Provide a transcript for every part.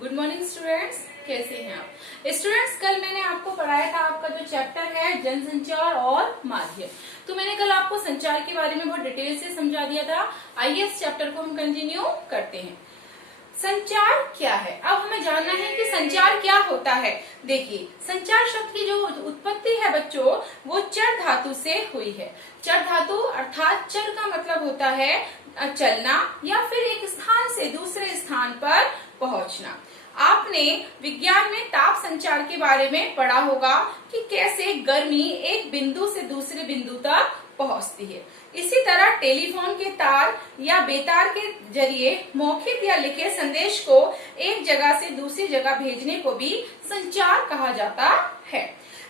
Good morning students, कैसे हैं आप स्टूडेंट्स। कल मैंने आपको पढ़ाया था आपका जो चैप्टर है जनसंचार और माध्यम। तो मैंने कल आपको संचार के बारे में बहुत डिटेल से समझा दिया था। आइए इस चैप्टर को हम कंटिन्यू करते हैं। संचार क्या है, अब हमें जानना है कि संचार क्या होता है। देखिए, संचार शब्द की जो उत्पत्ति है बच्चों, वो चर धातु से हुई है। चर धातु अर्थात चर का मतलब होता है चलना या फिर एक स्थान से दूसरे स्थान पर पहुंचना। आपने विज्ञान में ताप संचार के बारे में पढ़ा होगा कि कैसे गर्मी एक बिंदु से दूसरे बिंदु तक पहुंचती है। इसी तरह टेलीफोन के तार या बेतार के जरिए मौखिक या लिखे संदेश को एक जगह से दूसरी जगह भेजने को भी संचार कहा जाता है।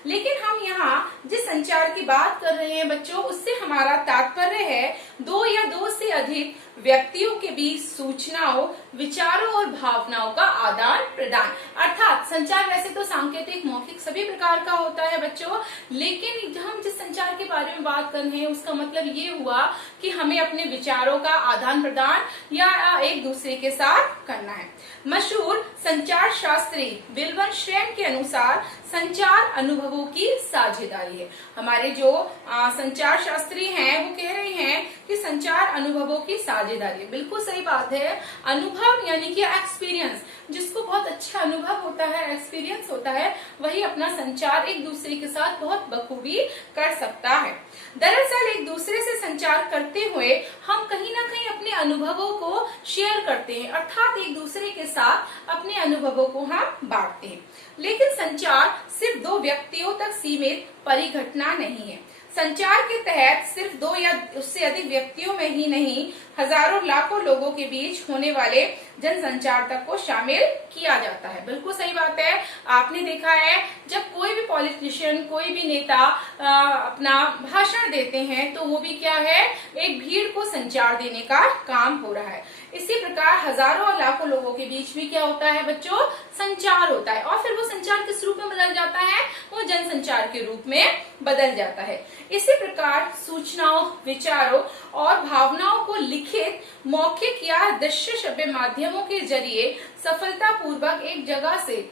लेकिन हम यहाँ जिस संचार की बात कर रहे हैं बच्चों, उससे हमारा तात्पर्य है दो या दो से अधिक व्यक्तियों के बीच सूचनाओं, विचारों और भावनाओं का आदान प्रदान। अर्थात संचार वैसे तो सांकेतिक, मौखिक सभी प्रकार का होता है बच्चों, लेकिन हम जिस संचार के बारे में बात कर रहे हैं उसका मतलब ये हुआ कि हमें अपने विचारों का आदान प्रदान या एक दूसरे के साथ करना है। मशहूर संचार शास्त्री विल्बर श्रेन के अनुसार संचार अनुभवों की साझेदारी है। हमारे जो संचार शास्त्री हैं वो कह रहे हैं कि संचार अनुभवों की साझेदारी है। बिल्कुल सही बात है। अनुभव यानी कि एक्सपीरियंस, जिसको बहुत अच्छा अनुभव होता है, एक्सपीरियंस होता है, वही अपना संचार एक दूसरे के साथ बहुत बखूबी कर सकता है। दरअसल एक दूसरे से संचार करते हुए हम कहीं ना कहीं अपने अनुभवों को शेयर करते हैं, अर्थात एक दूसरे के साथ अपने अनुभवों को हम बांटते हैं। लेकिन संचार सिर्फ दो व्यक्तियों तक सीमित परिघटना नहीं है। संचार के तहत सिर्फ दो या उससे अधिक व्यक्तियों में ही नहीं, हजारों लाखों लोगों के बीच होने वाले जनसंचार तक को शामिल किया जाता है। बिल्कुल सही बात है। आपने देखा है जब कोई भी पॉलिटिशियन, कोई भी नेता अपना भाषण देते हैं तो वो भी क्या है, एक भीड़ को संचार देने का काम हो रहा है। इसी प्रकार हजारों और लाखों लोगों के बीच भी क्या होता है बच्चों, संचार होता है। और फिर वो संचार किस रूप में बदल जाता है, वो जनसंचार के रूप में बदल जाता है। इसी प्रकार सूचनाओं, विचारों और भावनाओं को लिखित, मौखिक या दृश्य श्रव्य माध्यमों के जरिए सफलतापूर्वक एक जगह से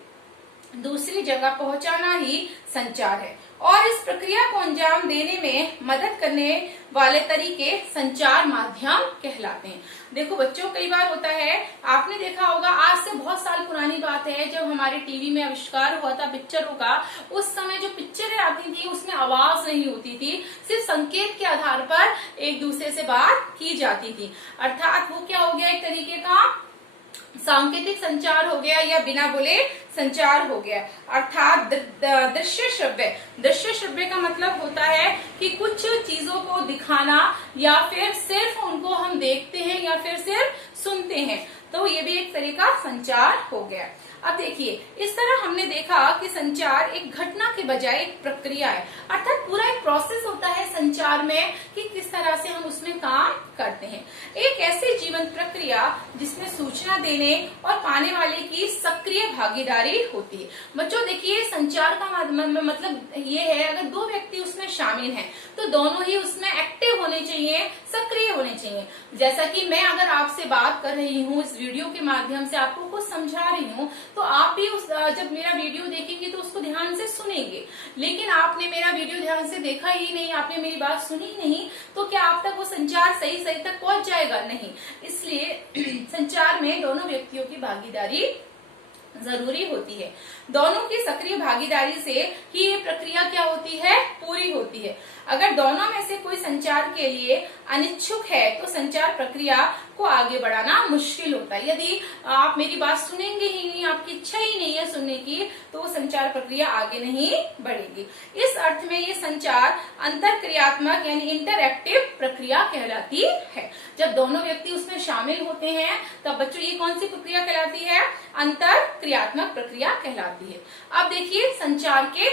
दूसरी जगह पहुंचाना ही संचार है। और इस प्रक्रिया को अंजाम देने में मदद करने वाले तरीके संचार माध्यम कहलाते हैं। देखो बच्चों, कई बार होता है, आपने देखा होगा, आज से बहुत साल पुरानी बात है, जब हमारे टीवी में आविष्कार हुआ था पिक्चरों का, उस समय जो पिक्चरें आती थी उसमें आवाज नहीं होती थी, सिर्फ संकेत के आधार पर एक दूसरे से बात की जाती थी। अर्थात वो क्या हो गया, एक तरीके का सांकेतिक संचार हो गया या बिना बोले संचार हो गया। अर्थात दृश्य श्रव्य का मतलब होता है कि कुछ चीजों को दिखाना या फिर सिर्फ उनको हम देखते हैं या फिर सिर्फ सुनते हैं, तो ये भी एक तरीका संचार हो गया। अब देखिए, इस तरह हमने देखा कि संचार एक घटना के बजाय एक प्रक्रिया है। अर्थात पूरा एक प्रोसेस होता है संचार में कि किस तरह से हम उसमें काम करते हैं। एक ऐसी जीवन प्रक्रिया जिसमें सूचना देने और पाने वाले की सक्रिय भागीदारी होती है। बच्चों देखिए, संचार का मतलब ये है, अगर दो व्यक्ति उसमें शामिल हैं तो दोनों ही उसमें एक्टिव होने चाहिए, सक्रिय होने चाहिए। जैसा कि मैं अगर आपसे बात कर रही हूँ, इस वीडियो के माध्यम से आपको कुछ समझा रही हूँ, तो आप भी जब मेरा वीडियो देखेंगे तो उसको ध्यान से सुनेंगे। लेकिन आपने मेरा वीडियो ध्यान से देखा ही नहीं, आपने मेरी बात सुनी नहीं, तो क्या आप तक वो संचार सही तक पहुंच जाएगा? नहीं। इसलिए संचार में दोनों व्यक्तियों की भागीदारी जरूरी होती है। दोनों की सक्रिय भागीदारी से ही ये प्रक्रिया क्या होती है, पूरी होती है। अगर दोनों में से कोई संचार के लिए अनिच्छुक है तो संचार प्रक्रिया को आगे बढ़ाना मुश्किल होता है। यदि आप मेरी बात सुनेंगे ही नहीं, आपकी इच्छा ही नहीं है सुनने की, तो वो संचार प्रक्रिया आगे नहीं बढ़ेगी। इस अर्थ में ये संचार अंतरक्रियात्मक यानी इंटरएक्टिव प्रक्रिया कहलाती है। जब दोनों व्यक्ति उसमें शामिल होते हैं तब बच्चों ये कौन सी प्रक्रिया कहलाती है, अंतरक्रियात्मक प्रक्रिया कहलाती है। अब देखिए संचार के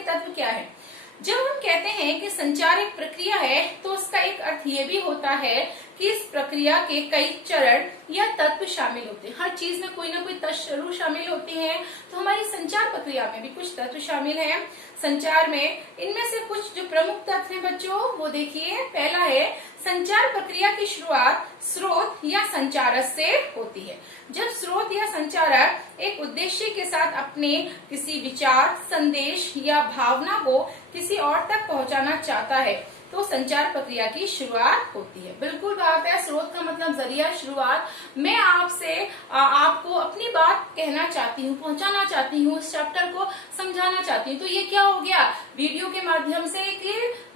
तत्व क्या है। जब हम कहते हैं कि संचार एक प्रक्रिया है तो उसका एक अर्थ ये भी होता है कि इस प्रक्रिया के कई चरण या तत्व शामिल होते हैं। हर चीज में कोई ना कोई तत्व जरूर शामिल होते हैं, तो हमारी संचार प्रक्रिया में भी कुछ तत्व शामिल हैं। संचार में इनमें से कुछ जो प्रमुख तत्व हैं बच्चों वो देखिए। पहला है संचार प्रक्रिया की शुरुआत स्रोत या संचारक से होती है। जब स्रोत या संचारक एक उद्देश्य के साथ अपने किसी विचार, संदेश या भावना को किसी और तक पहुंचाना चाहता है तो संचार प्रक्रिया की शुरुआत होती है। बिल्कुल बात है, स्रोत का मतलब जरिया, शुरुआत। मैं आपसे आपको अपनी बात कहना चाहती हूँ, पहुंचाना चाहती हूँ, इस चैप्टर को समझाना चाहती हूँ, तो ये क्या हो गया, वीडियो के माध्यम से एक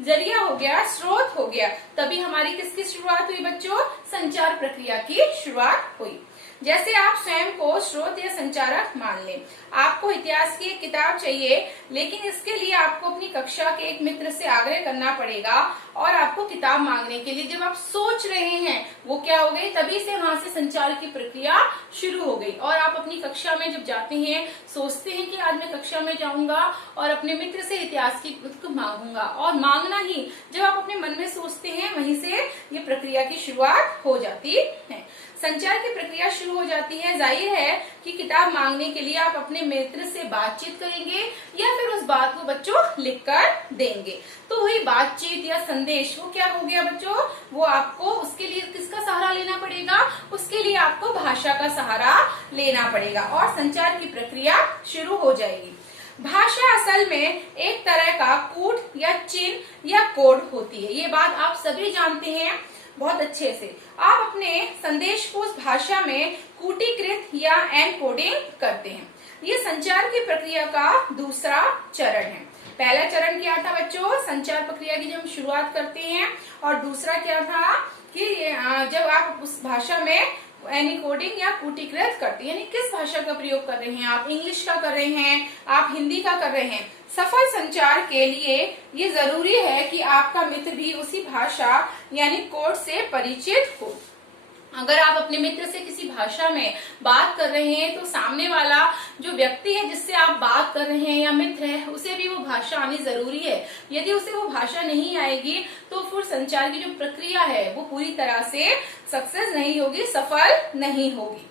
जरिया हो गया, स्रोत हो गया। तभी हमारी किसकी शुरुआत हुई बच्चों, संचार प्रक्रिया की शुरुआत हुई। जैसे आप स्वयं को स्रोत या संचारक मान लें। आपको इतिहास की एक किताब चाहिए, लेकिन इसके लिए आपको अपनी कक्षा के एक मित्र से आग्रह करना पड़ेगा और आपको किताब मांगने के लिए जब आप सोच रहे हैं वो क्या हो गई, तभी से वहां से संचार की प्रक्रिया शुरू हो गई। और आप अपनी कक्षा में जब जाते हैं, सोचते हैं कि आज मैं कक्षा में जाऊंगा और अपने मित्र से इतिहास की पुस्तक मांगूंगा, और मांगना ही जब आप अपने मन में सोचते हैं वहीं से ये प्रक्रिया की शुरुआत हो जाती है। संचार की प्रक्रिया शुरू हो जाती है। जाहिर है कि किताब मांगने के लिए आप अपने मित्र से बातचीत करेंगे या फिर उस बात को बच्चों लिख कर देंगे। तो वही बातचीत या संदेश वो क्या हो गया बच्चों, वो आपको उसके लिए किसका सहारा लेना पड़ेगा, उसके लिए आपको भाषा का सहारा लेना पड़ेगा और संचार की प्रक्रिया शुरू हो जाएगी। भाषा असल में एक तरह का कूट या चिन्ह या कोड होती है। ये बात आप सभी जानते हैं बहुत अच्छे से। आप अपने संदेश को उस भाषा में कूटीकृत या एनकोडिंग करते हैं। ये संचार की प्रक्रिया का दूसरा चरण है। पहला चरण क्या था बच्चों, संचार प्रक्रिया की जब हम शुरुआत करते हैं, और दूसरा क्या था कि जब आप उस भाषा में एनकोडिंग या कूटीकृत करते हैं, यानी किस भाषा का प्रयोग कर रहे हैं, आप इंग्लिश का कर रहे हैं, आप हिंदी का कर रहे हैं। सफल संचार के लिए ये जरूरी है कि आपका मित्र भी उसी भाषा यानी कोड से परिचित हो। अगर आप अपने मित्र से किसी भाषा में बात कर रहे हैं तो सामने वाला जो व्यक्ति है जिससे आप बात कर रहे हैं या मित्र है, उसे भी वो भाषा आनी जरूरी है। यदि उसे वो भाषा नहीं आएगी तो फिर संचार की जो प्रक्रिया है वो पूरी तरह से सक्सेस नहीं होगी, सफल नहीं होगी।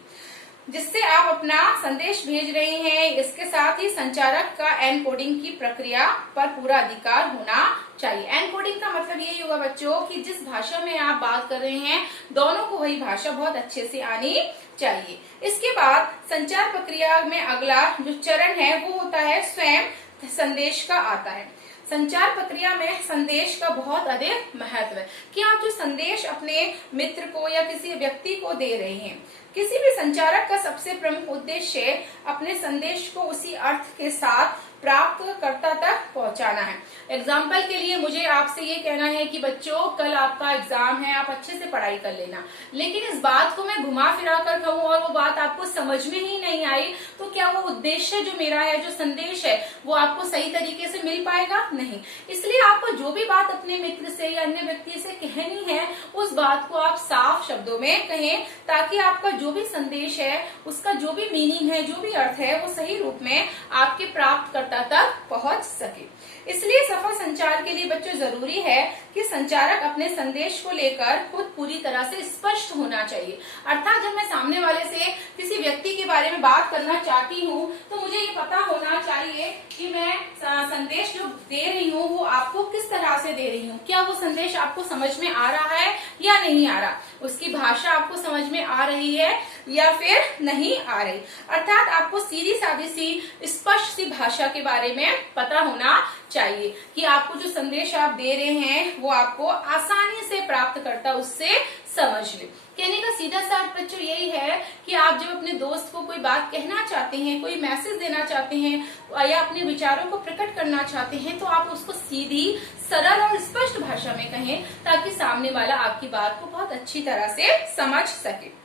जिससे आप अपना संदेश भेज रहे हैं, इसके साथ ही संचारक का एनकोडिंग की प्रक्रिया पर पूरा अधिकार होना चाहिए। एनकोडिंग का मतलब यही होगा बच्चों कि जिस भाषा में आप बात कर रहे हैं दोनों को वही भाषा बहुत अच्छे से आनी चाहिए। इसके बाद संचार प्रक्रिया में अगला जो चरण है वो होता है स्वयं संदेश का आता है। संचार प्रक्रिया में संदेश का बहुत अधिक महत्व है कि आप जो संदेश अपने मित्र को या किसी व्यक्ति को दे रहे हैं। किसी भी संचारक का सबसे प्रमुख उद्देश्य अपने संदेश को उसी अर्थ के साथ प्राप्तकर्ता तक पहुंचाना है। एग्जाम्पल के लिए मुझे आपसे ये कहना है कि बच्चों कल आपका एग्जाम है, आप अच्छे से पढ़ाई कर लेना, लेकिन इस बात को मैं घुमा फिरा कर कहूँ और वो बात आपको समझ में ही नहीं आई, तो क्या वो उद्देश्य जो मेरा है, जो संदेश है, वो आपको सही तरीके से मिल पाएगा? नहीं। इसलिए आपको जो भी बात अपने मित्र से या अन्य व्यक्ति से कहनी है उस बात को आप साफ शब्दों में कहें, ताकि आपका जो भी संदेश है, उसका जो भी मीनिंग है, जो भी अर्थ है, वो सही रूप में आपके प्राप्तकर्ता तक पहुंच सके। इसलिए सफल संचार के लिए बच्चों जरूरी है कि संचारक अपने संदेश को लेकर खुद पूरी तरह से स्पष्ट होना चाहिए। अर्थात जब मैं सामने वाले से किसी व्यक्ति के बारे में बात करना चाहती हूँ तो मुझे ये पता होना चाहिए कि मैं संदेश जो दे रही हूँ वो आपको किस तरह से दे रही हूँ। क्या वो संदेश आपको समझ में आ रहा है या नहीं आ रहा, उसकी भाषा आपको समझ में आ रही है या फिर नहीं आ रही। अर्थात आपको सीधी सादी सी स्पष्ट सी भाषा के बारे में पता होना चाहिए कि आपको जो संदेश आप दे रहे हैं वो आपको आसानी से प्राप्त करता उससे समझ ले। कहने का सीधा सा अर्थ बच्चों यही है कि आप जब अपने दोस्त को कोई बात कहना चाहते हैं, कोई मैसेज देना चाहते हैं या अपने विचारों को प्रकट करना चाहते हैं, तो आप उसको सीधी, सरल और स्पष्ट भाषा में कहें ताकि सामने वाला आपकी बात को बहुत अच्छी तरह से समझ सके।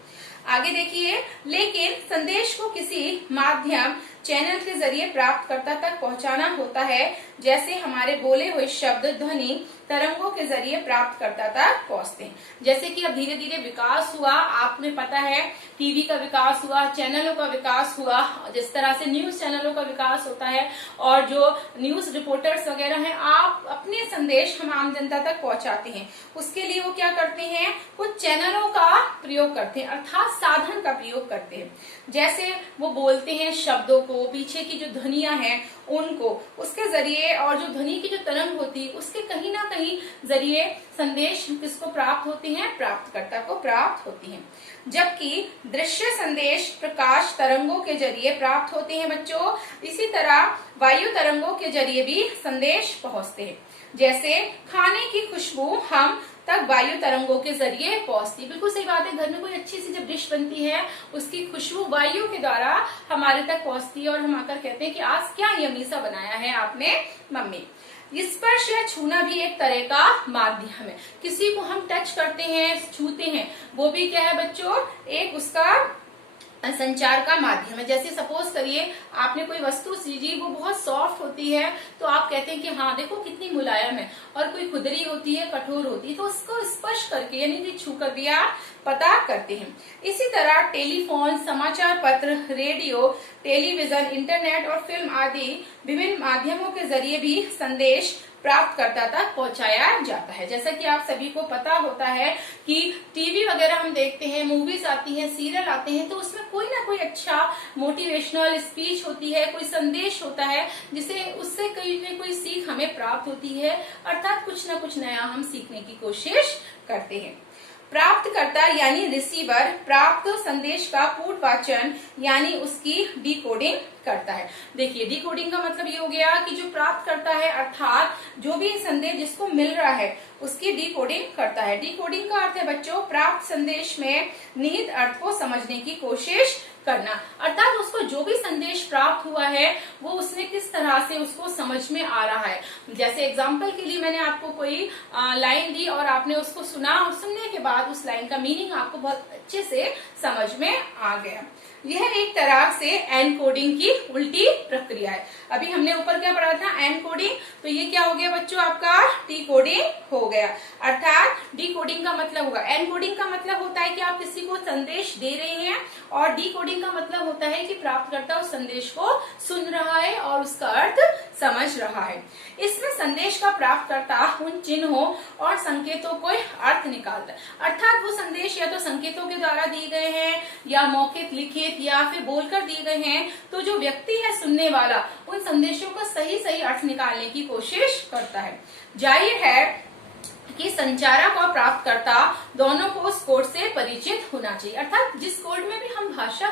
आगे देखिए, लेकिन संदेश को किसी माध्यम, चैनल के जरिए प्राप्तकर्ता तक पहुंचाना होता है, जैसे हमारे बोले हुए शब्द, ध्वनि तरंगों के जरिए प्राप्तकर्ता तक पहुंचते हैं। जैसे कि अब धीरे धीरे विकास हुआ, आपने पता है टीवी का विकास हुआ, चैनलों का विकास हुआ, जिस तरह से न्यूज चैनलों का विकास होता है और जो न्यूज रिपोर्टर्स वगैरह हैं, आप अपने संदेश हम आम जनता तक पहुंचाते हैं। उसके लिए वो क्या करते हैं, कुछ चैनलों का प्रयोग करते हैं, अर्थात साधन का प्रयोग करते हैं। जैसे वो बोलते हैं शब्दों को, पीछे की जो ध्वनियां हैं उनको, उसके जरिए, और जो ध्वनि की जो तरंग होती है उसके कहीं ना कहीं जरिए संदेश किसको प्राप्त होते हैं, प्राप्तकर्ता को प्राप्त होती हैं। जबकि दृश्य संदेश प्रकाश तरंगों के जरिए प्राप्त होते हैं बच्चों। इसी तरह वायु तरंगों के जरिए भी संदेश पहुंचते हैं। जैसे खाने की खुशबू हम तक वायु तरंगों के जरिए पहुंचती। बिल्कुल सही बात है, घर में कोई अच्छी सी जब डिश बनती है उसकी खुशबू वायु के द्वारा हमारे तक पहुंचती है और हम आकर कहते हैं कि आज क्या यम्मी सा बनाया है आपने मम्मी। स्पर्श या छूना भी एक तरह का माध्यम है। किसी को हम टच करते हैं, छूते हैं, वो भी क्या है बच्चों, एक उसका संचार का माध्यम है। जैसे सपोज करिए आपने कोई वस्तु सीजी, वो बहुत सॉफ्ट होती है तो आप कहते हैं कि हाँ देखो कितनी मुलायम है, और कोई खुदरी होती है, कठोर होती है, तो उसको स्पर्श करके यानी कि छू कर भी आप पता करते हैं। इसी तरह टेलीफोन, समाचार पत्र, रेडियो, टेलीविजन, इंटरनेट और फिल्म आदि विभिन्न माध्यमों के जरिए भी संदेश प्राप्तकर्ता तक पहुंचाया जाता है। जैसा कि आप सभी को पता होता है कि टीवी वगैरह हम देखते हैं, मूवीज आती हैं, सीरियल आते हैं, तो उसमें कोई ना कोई अच्छा मोटिवेशनल स्पीच होती है, कोई संदेश होता है, जिसे उससे कहीं ना कोई सीख हमें प्राप्त होती है, अर्थात कुछ ना कुछ नया हम सीखने की कोशिश करते हैं। प्राप्तकर्ता यानी रिसीवर प्राप्त संदेश का पूर्ववाचन यानी उसकी डिकोडिंग करता है। देखिए डिकोडिंग का मतलब ये हो गया कि जो प्राप्त करता है, अर्थात जो भी संदेश जिसको मिल रहा है उसकी डिकोडिंग करता है। डिकोडिंग का अर्थ है बच्चों प्राप्त संदेश में निहित अर्थ को समझने की कोशिश करना, अर्थात उसको जो भी संदेश प्राप्त हुआ है वो उसने किस तरह से उसको समझ में आ रहा है। जैसे एग्जाम्पल के लिए मैंने आपको कोई लाइन दी और आपने उसको सुना, और सुनने के बाद उस लाइन का मीनिंग आपको बहुत अच्छे से समझ में आ गया। यह एक तरह से एनकोडिंग की उल्टी प्रक्रिया है। अभी हमने ऊपर क्या पढ़ा था, एनकोडिंग, तो ये क्या हो गया बच्चों, आपका डिकोडिंग हो गया। अर्थात डिकोडिंग का मतलब होगा, एनकोडिंग का मतलब होता है कि आप किसी को संदेश दे रहे हैं, और डिकोडिंग का मतलब होता है कि प्राप्तकर्ता उस संदेश को सुन रहा है और उसका अर्थ समझ रहा है। इसमें संदेश का प्राप्तकर्ता उन चिन्हों और संकेतों को अर्थ निकालता है, अर्थात वो संदेश या तो संकेतों के द्वारा दिए गए हैं या मौखिक, लिखित या फिर बोलकर दिए गए हैं, तो जो व्यक्ति है सुनने वाला उन संदेशों का सही सही अर्थ निकालने की कोशिश करता है। जाहिर है कि संचारक और प्राप्तकर्ता दोनों को उस कोड से परिचित होना चाहिए, अर्थात जिस कोड में भी हम भाषा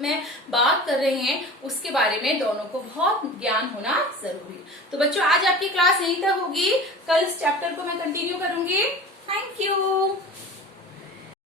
में बात कर रहे हैं उसके बारे में दोनों को बहुत ज्ञान होना जरूरी है। तो बच्चों आज आपकी क्लास यहीं तक होगी, कल इस चैप्टर को मैं कंटिन्यू करूंगी। Thank you.